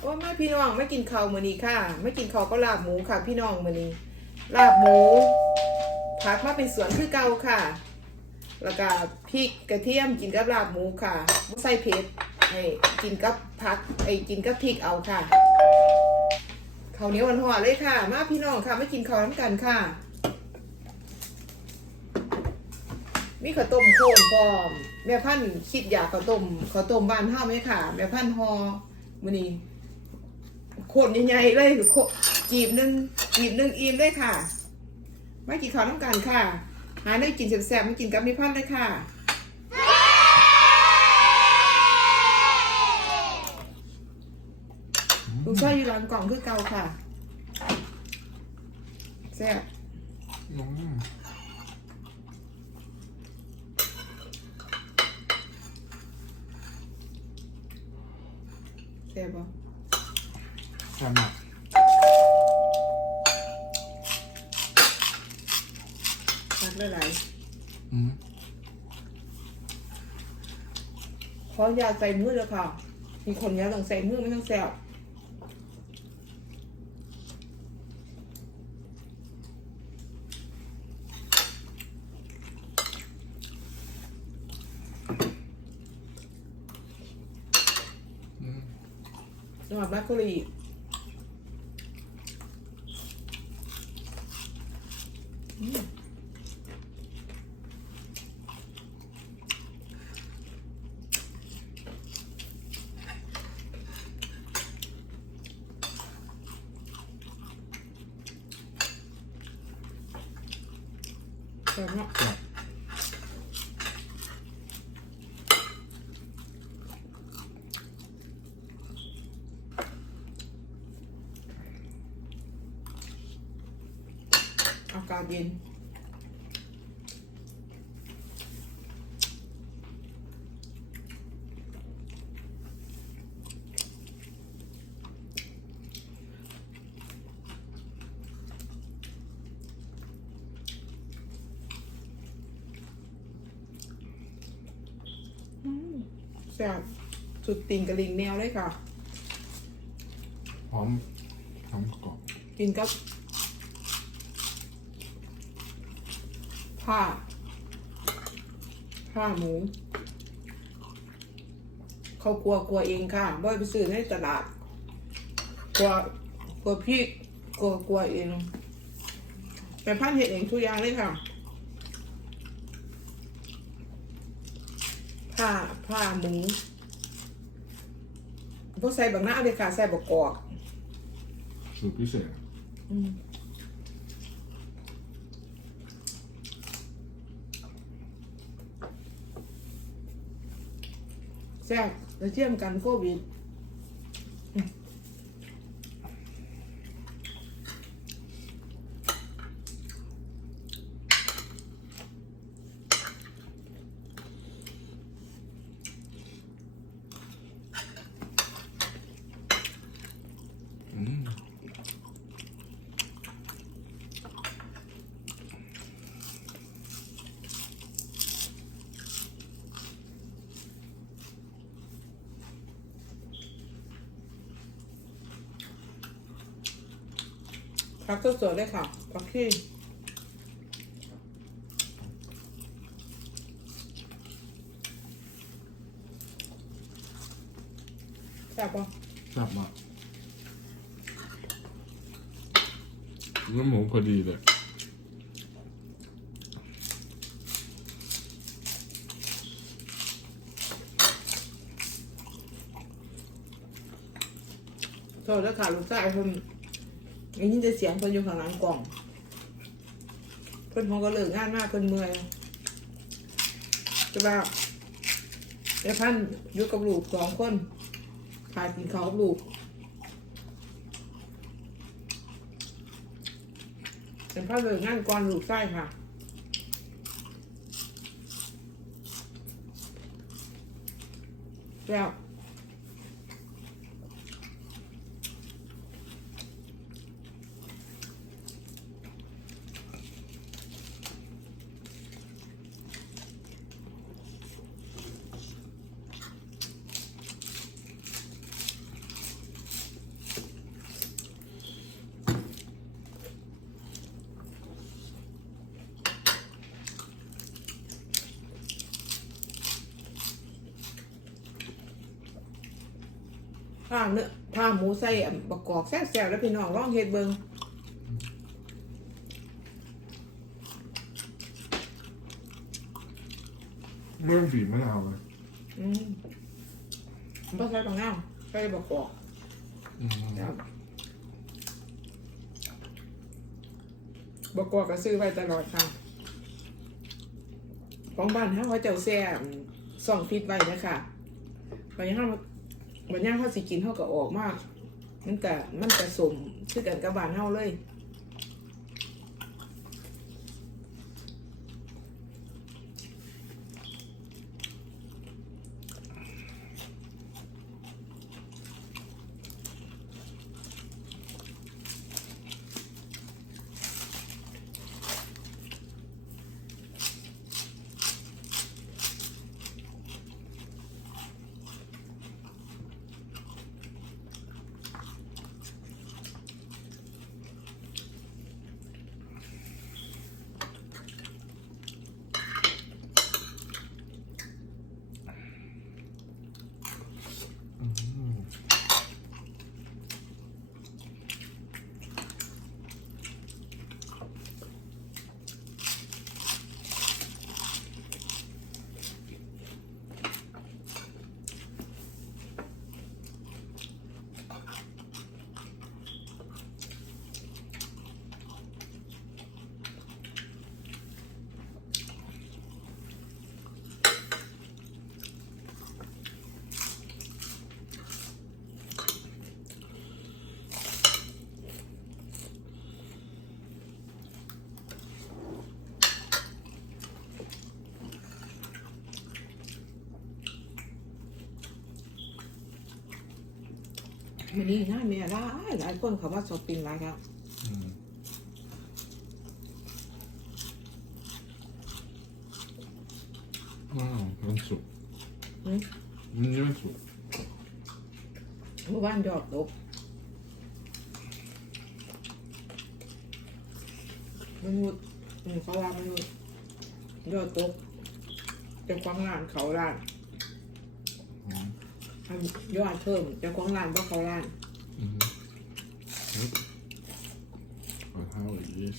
โอ้ไม่พี่น้องไม่กินข้าวมื้อนี้ค่ะ ไม่กินข้าวก็ลาบหมูค่ะ พี่น้องมื้อนี้ ลาบหมูผักมาเป็นสวนคือเก่าค่ะ แล้วก็พริกกระเทียมกินกับลาบหมูค่ะใส่เผ็ดให้กินกับผักไอ้กินกับพริกเอาค่ะข้าวเหนียวหวานๆเลยค่ะ มาพี่น้องค่ะไม่กินข้าวน้ำกันค่ะ มีข้าวต้มโค้งพร้อม แม่พันธุ์คิดอยากข้าวต้มข้าวต้มบ้านเฮาไหมค่ะ แม่พันธุ์ฮอมื้อนี้ โคนใหญ่ๆเลยโคจีบหนึงจีบหนึงอิ่มเลยค่ะมากินข้าวน้ำกันค่ะ หาเนื้อกินแซ่บๆมากินกับแม่พันธุ์เลยค่ะลูกชายอยู่หลังกล่องคือเก่าค่ะแซ่บอืมแซ่บบ่ แซ่บมากพักได้หลายอืมขออยาใส่มือเลยค่ะ มีคนอยาต้องใส่มือไม่ต้องแซวอืมสำหรับแบคโคลี บเนาะแซ่บอากาศเย็น อืมแซ่บสุดติ่งกระลิงแนวเลยค่ะ หอมหอมกรอบกินกับผ้าผ้าหมู เขากลัวกลัวเองค่ะบ่อยไปซื้อในตลาดกลัวกลัวพี่กลัวกลัวเองเป็นพันเห็ดเองทุกอย่างเลยค่ะ ผ้าผ้าหมูพวกใส่บักหน้าเลยค่ะใส่บักกอกสูตรพิเศษอืมแซ่บแล้วเทียมกันโควิดอืมอืม พักสดๆเลยค่ะพักที่แซ่บปะแซ่บมากเนื้อหมูพอดีเลยโทษแล้วค่ะลูกชายเพิ่ นได้ยินแต่เสียงเพิ่นอยู่ข้างหลังกล่อง เพิ่อนเขาก็เลิกงานมากเพิ่อนเมื่อยจะว่าไอ้พันธุ์อยู่กับลูกสองคนพากินเขากับลูกเป็นพันเลิกงานก่อนลูกชายค่ะแล้ว ถ้าเนื้อถ้าหมูใส่อันประกอบแซ่บๆแล้วพี่น้องลองเฮ็ดเบิ่งเมื่อบีบไม่เอาเลยอืมบ่ใส่ตรงนั้นใส่ประกอบอืมครับประกอบก็ซื้อไว้ตลอดค่ะ ของบ้านเฮาเขาเจ้าแซ่บส่องฟิตไว้นะคะบัดนี้เฮา บัดนี้เขาสิกินเขาก็ออกมาก มันกะมันกะสมคือกันกับบานเฮาเลย มื้อนี้น่ามีหลายหลายคนเขามาช้อปปิ้งหลายครับอืมว้าวมันสุกอืมมันยังไม่สุกเมื่อวานยอดตกมนุษย์อืมเขาว่ามนุษย์ยอดตกเจะควางร้านเขาร้านอืม อันยอดเพิ่มเจะควางร้านเพราะเขาร้านอืมครับ Or how it is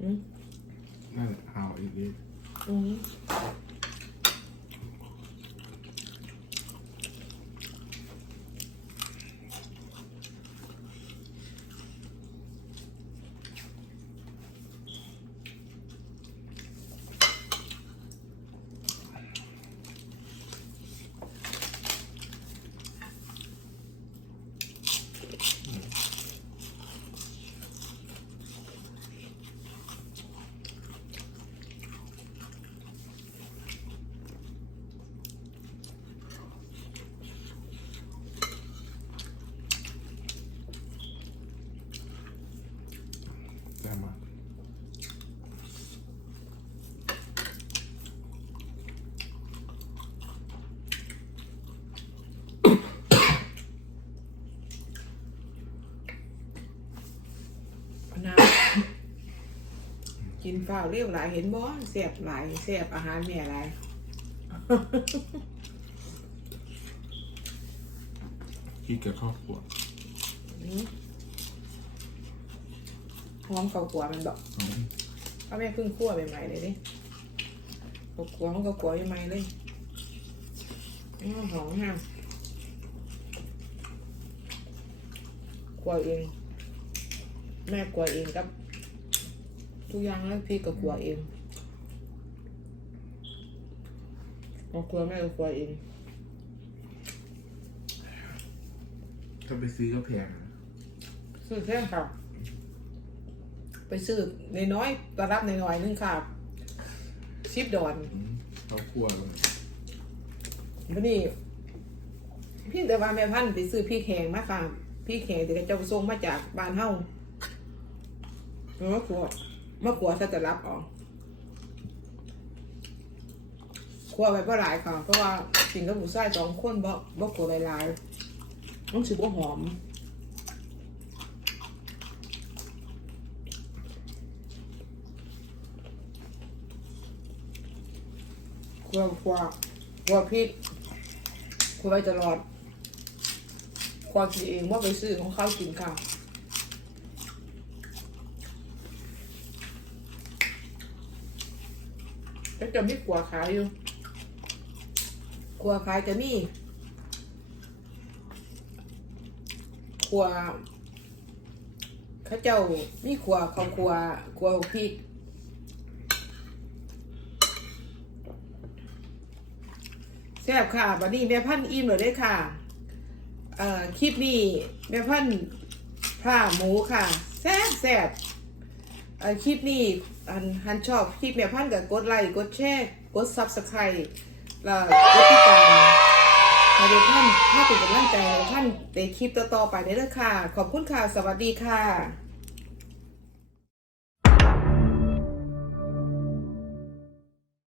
อืมนั่นแหละ how it is อืมแซ่บมาก น้ำ กินเปล่าเรียบหลายเห็นบ่แซ่บหลายแซ่บอาหารแม่หลายกินกับครอบครัวอืมหอมข้าวขัวมันบอกอืมก็แม่เพิ่งคั่วใหม่ๆเลยดิข้าวขัวของข้าวขัวใหม่ๆเลยอ้าวหอมฮะขัวเองแม่ขัวเองกับ ทุกอย่างแล้วพี่ก็ขัวเองของขัวแม่ก็ขัวเองถ้าไปซื้อก็แพงนะซื้อแค่ค่ะ ไปซื้อในน้อยๆระดับในน้อยๆนึงค่ะชิปดอนอืมครอบครัวเลยวันนี้พี่แต่ว่าแม่พันธุ์ไปซื้อพี่แขงมาค่ะ พี่แขงเดี๋ยวจะส่งมาจากบ้านเฮาเมื่อกลัว เมื่อกลัวถ้าจะรับออกกลัวไปเพราะหลายค่ะเพราะว่ากินกับหมูไส้สองคนบ่บ่กลัวหลายต้องสิบ่หอมครัวครัวครัวพริกครัวไว้ตลอดครัวควากินเองว่าไปซื้อของเขากินค่ะ ก็จะมีกัวขายอยู่กัวขายจะมีขัวเข้าเจ้ามีขัวเขาขัวขัวพริกแซ่บค่ะบัดนี้แม่พันธ์อิ่มเลยได้ค่ะ เอ่อคลิปนี้แม่พันธ์ผ้าหมูค่ะ แซ่บแซ่บ อันคลิปนี้อันฮันชอบคลิปแม่พันกับกดไลค์กดแชร์กดซับสไครต์แล้วกดติดตามให้แม่พันถ้าเป็นกำลังใจท่านในคลิปต่อๆไปได้เลยค่ะ ขอบคุณค่ะ สวัสดีค่ะ